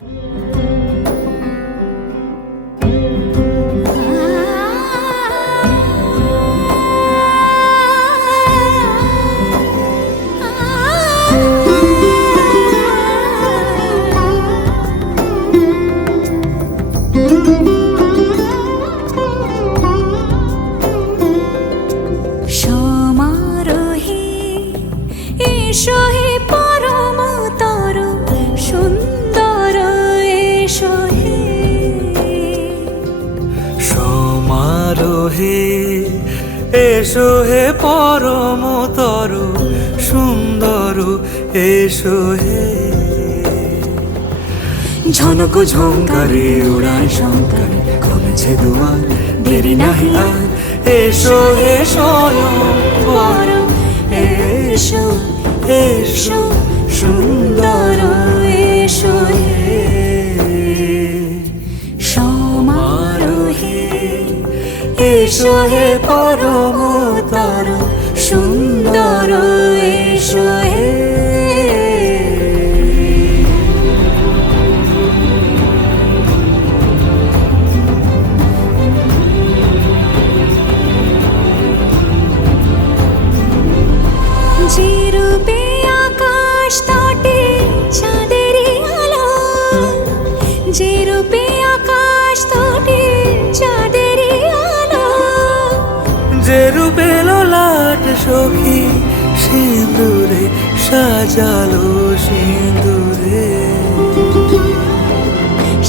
সমারোহে এসো হে পরমতর সুন্দর এসো হে। সমারোহে এসো হে পরমতর সুন্দর এসো হে। ঝনক ঝঙ্কারে উড়ায় শঙ্কার খুলেছে দুয়ার, দেরি নাহি আর এসো হে স্বয়ংবর। এসো এসো সুন্দর এসো হে। সমারোহে এসো হে পরমতর সুন্দর এসো হে। যে রূপে আকাশ তটে চাঁদেরই আলো, যে রূপে আকাশ তটে চাঁদেরই আলো, যে রূপে ললাট সখী সিঁদুরে সাজালো সিঁদুরে।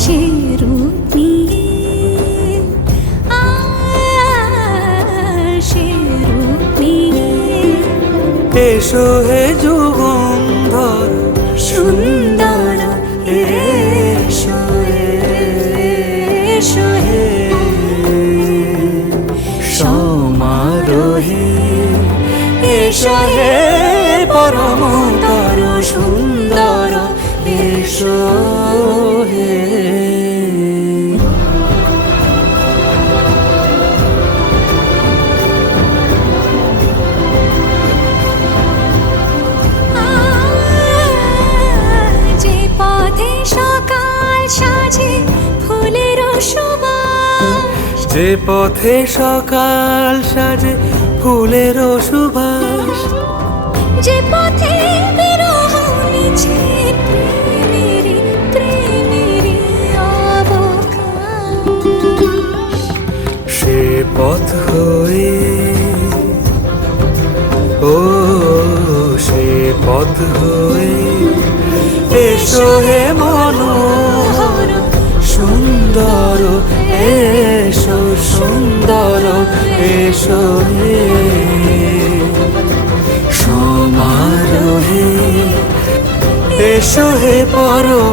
সে রূপ নিয়ে সে রূপ নিয়ে এসো হে যুগন্ধর সুন্দর এসো এসো হে। সমারোহে এসো হে পরমতর সুন্দর এসো হে। যে পথে সকাল সাজে ফুলের সুবাস, যে পথে সকাল সাজে ফুলের সুবাস, যে পথে বিরহ মিছে প্রেমেরই প্রেমেরই অবকাশ, সে পথ হয়ে ও সে পথ হয়ে এসো হে মনোহর সুন্দর এসো সুন্দর এসো হে। সমারোহে এসো হে পরম